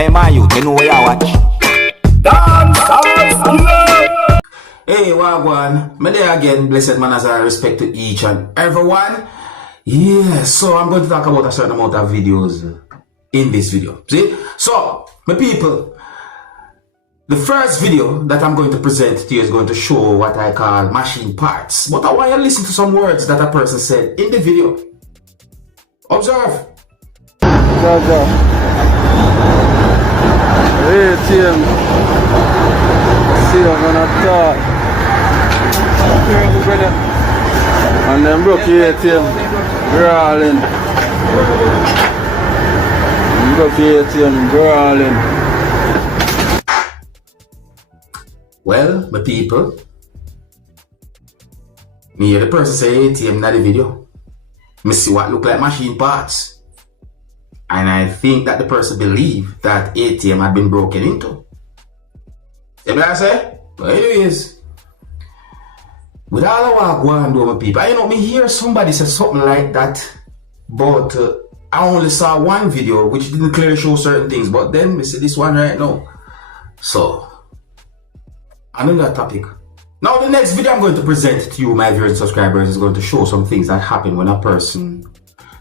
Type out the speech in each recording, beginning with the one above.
Hey man, you know where you watch. Dancehall skilla. Hey, wagwan. Me there again, blessed manners and respect to each and everyone. Yeah, so I'm going to talk about a certain amount of videos in this video. See? So, my people, the first video that I'm going to present to you is going to show what I call machine parts. But I want you to listen to some words that a person said in the video. Observe. ATM. See, I'm gonna talk. And then broke the ATM. Brawling. Broke the ATM. Brawling. Well, my people, me hear the person say ATM in the video. Me see what look like machine parts. And I think that the person believed that ATM had been broken into. See what I say? Well, anyways, with all the work going on, my people, you know, me hear somebody say something like that, but I only saw one video which didn't clearly show certain things, but then we see this one right now. So, another topic. Now, the next video I'm going to present to you, my viewers and subscribers, is going to show some things that happen when a person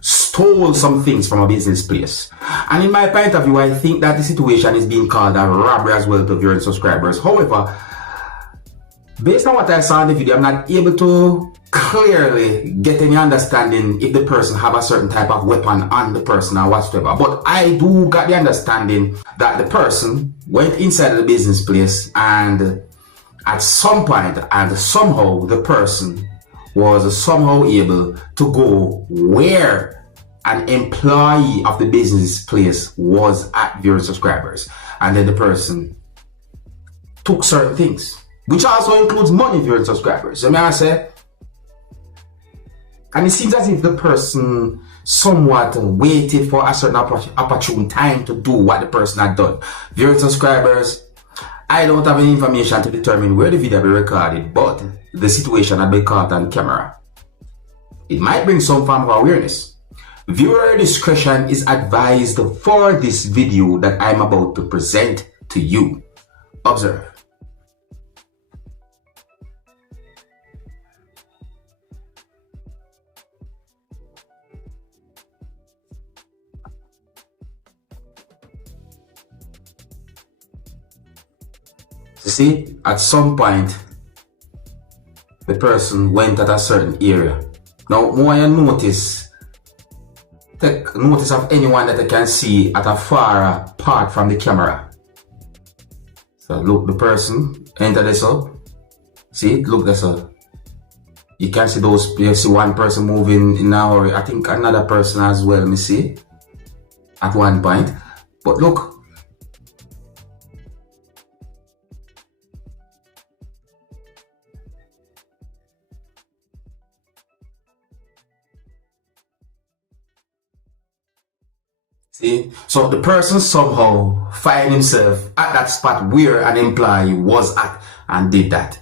stole some things from a business place. And in my point of view, I think that the situation is being called a robbery as well to viewers and subscribers. However, based on what I saw in the video, I'm not able to clearly get any understanding if the person have a certain type of weapon on the person or whatsoever. But I do got the understanding that the person went inside the business place, and at some point and somehow the person was somehow able to go where an employee of the business place was at viewers subscribers, and then the person took certain things, which also includes money viewers subscribers. So may I say, and it seems as if the person somewhat waited for a certain opportune time to do what the person had done. Viewers subscribers, I don't have any information to determine where the video will be recorded, but the situation had been caught on camera. It might bring some form of awareness. Viewer discretion is advised for this video that I'm about to present to you. Observe. You see, at some point, the person went at a certain area. Now, more you notice, take notice of anyone that you can see at a far part from the camera. So look, the person enter this up. See, look this up. You can see those, you see one person moving in a hurry. I think another person as well, me see, at one point. But look. See? So the person somehow find himself at that spot where an employee was at and did that.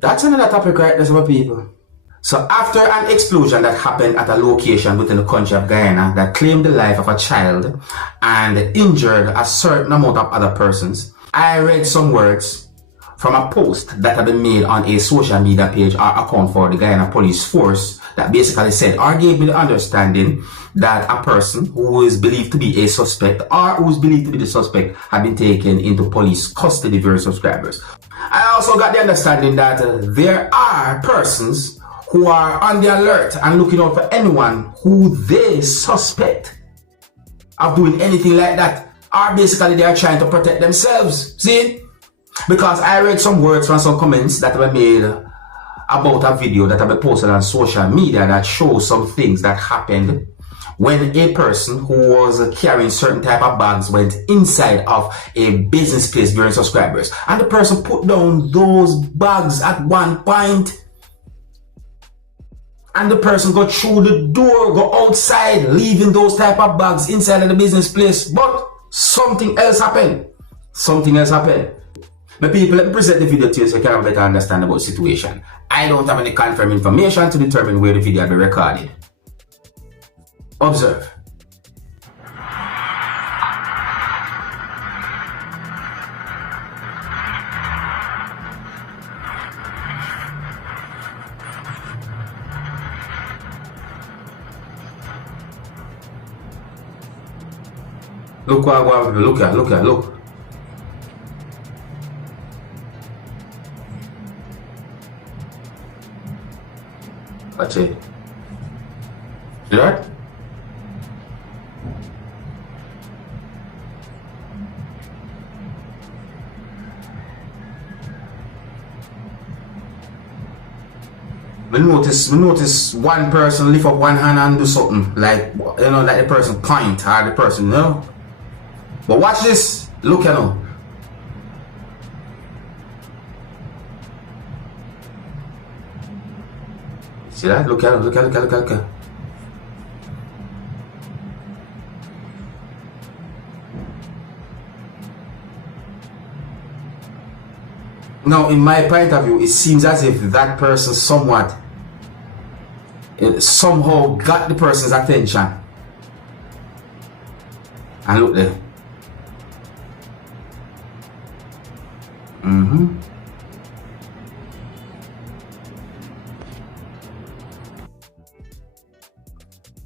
That's another topic right there, some people. So after an explosion that happened at a location within the country of Guyana that claimed the life of a child and injured a certain amount of other persons, I read some words from a post that had been made on a social media page or account for the Guyana Police Force that basically said or gave me the understanding that a person who is believed to be a suspect or who is believed to be the suspect had been taken into police custody, viewers subscribers. I also got the understanding that there are persons who are on the alert and looking out for anyone who they suspect of doing anything like that, or basically they are trying to protect themselves. See? Because I read some words from some comments that were made about a video that have been posted on social media that shows some things that happened when a person who was carrying certain type of bags went inside of a business place during subscribers, and the person put down those bags at one point, and the person got through the door, go outside, leaving those type of bags inside of the business place, but something else happened. Something else happened. But people, let me present the video to you so you can have a better understanding about the situation. I don't have any confirmed information to determine where the video will be recorded. Observe. Look what I want, look at, look. Watch it. See that? We notice one person lift up one hand and do something like, you know, like the person point or the person, you know. But watch this. Look at him. See that? Look at him. Look at. Now, in my point of view, it seems as if that person somehow got the person's attention. And look there.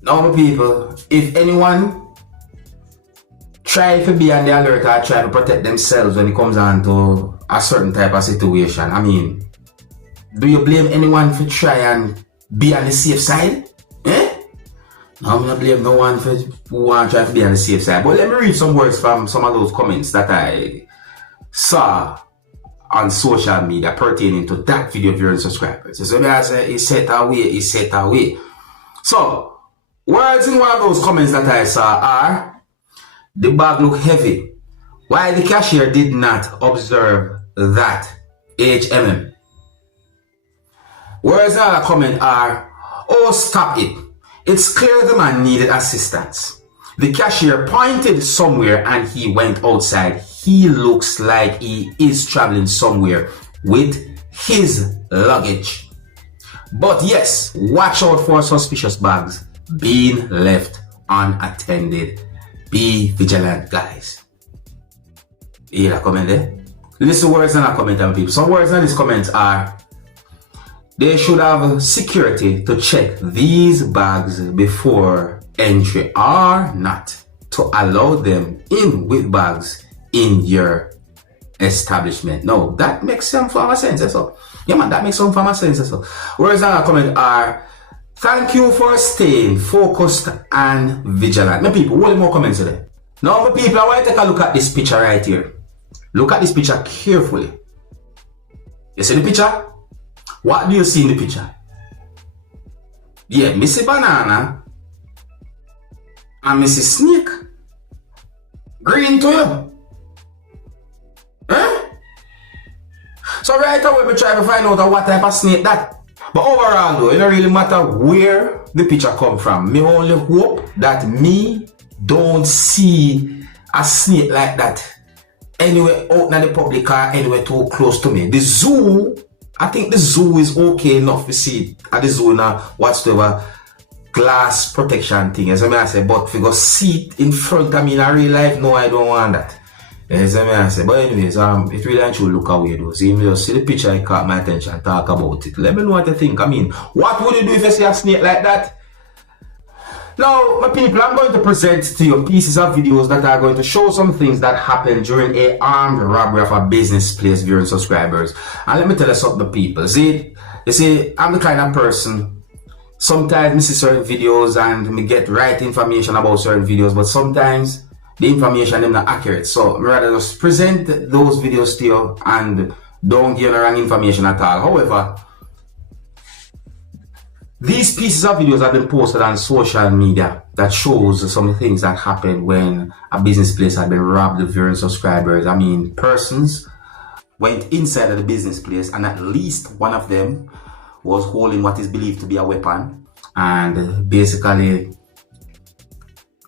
Now, my people, if anyone try to be on the alert or try to protect themselves when it comes on to a certain type of situation, I mean, do you blame anyone for try and be on the safe side? No, I'm not blame no one for who want to try to be on the safe side. But let me read some words from some of those comments that I saw on social media pertaining to that video of your subscribers. So I say, it's set away. So, words in one of those comments that I saw are, the bag look heavy. Why the cashier did not observe that? HMM. Words in another comment are, oh, stop it. It's clear the man needed assistance. The cashier pointed somewhere and he went outside. He looks like he is traveling somewhere with his luggage. But yes, watch out for suspicious bags being left unattended. Be vigilant, guys. You hear that comment there? Listen to words in that comment, people. Some words in these comments are, they should have security to check these bags before entry or not to allow them in with bags in your establishment. No, that makes some form of sense. So, yeah, man, that makes some form of sense. So, words in that comment are, thank you for staying focused and vigilant. My people, what more comments today? Now, my people, I want to take a look at this picture right here. Look at this picture carefully. You see the picture? What do you see in the picture? Yeah, Missy Banana and Missy Snake. Green to you. Eh? So right away, we try to find out what type of snake that. But overall though, it don't really matter where the picture come from. Me only hope that me don't see a snake like that anywhere out in the public or anywhere too close to me. The zoo, I think the zoo is okay enough to see it at the zoo now, whatsoever glass protection thing, as I say, but if you go see it in front of me in a real life, no, I don't want that. As I say, but anyways, it really should look away though. See, you just see the picture, it caught my attention, talk about it. Let me know what you think. I mean, what would you do if you see a snake like that? Now, my people, I'm going to present to you pieces of videos that are going to show some things that happened during a armed robbery of a business place, viewing subscribers. And let me tell you something, people. See, you see, I'm the kind of person, sometimes I see certain videos and me get right information about certain videos, but sometimes the information is not accurate. So, I'd rather just present those videos to you and don't give the wrong information at all. However, these pieces of videos have been posted on social media that shows some things that happened when a business place had been robbed of viewing subscribers. I mean, persons went inside of the business place and at least one of them was holding what is believed to be a weapon and basically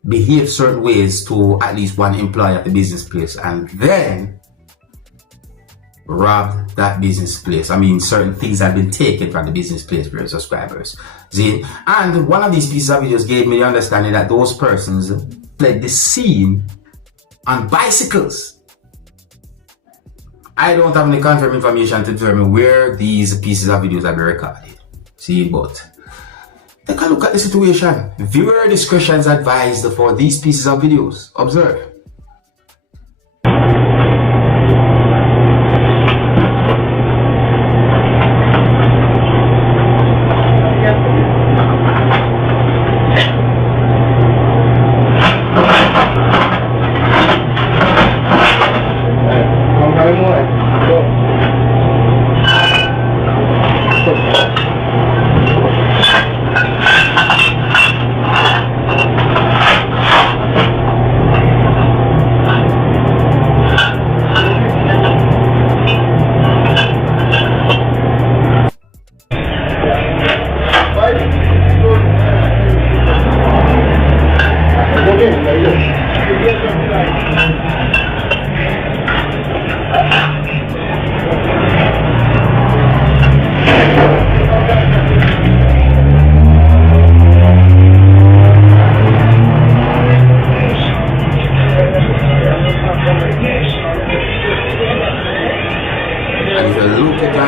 behaved certain ways to at least one employee at the business place and then robbed that business place. I mean, certain things had been taken from the business place for subscribers. See? And one of these pieces of videos gave me the understanding that those persons fled the scene on bicycles. I don't have any confirmed information to determine where these pieces of videos have been recorded. See, but take a look at the situation. Viewer discretion is advised for these pieces of videos. Observe.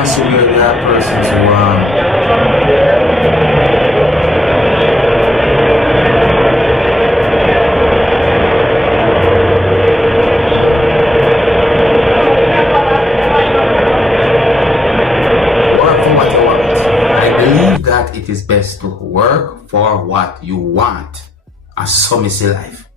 once you get that person to it is best to work for what you want. And so is life.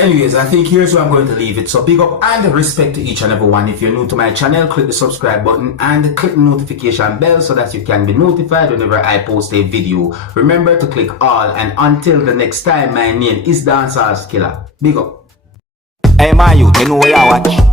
Anyways, I think here's where I'm going to leave it. So big up and respect to each and every one. If you're new to my channel, click the subscribe button and click the notification bell so that you can be notified whenever I post a video. Remember to click all, and until the next time, my name is Dancehall Skilla. Big up. Hey, my youth, you know where I watch.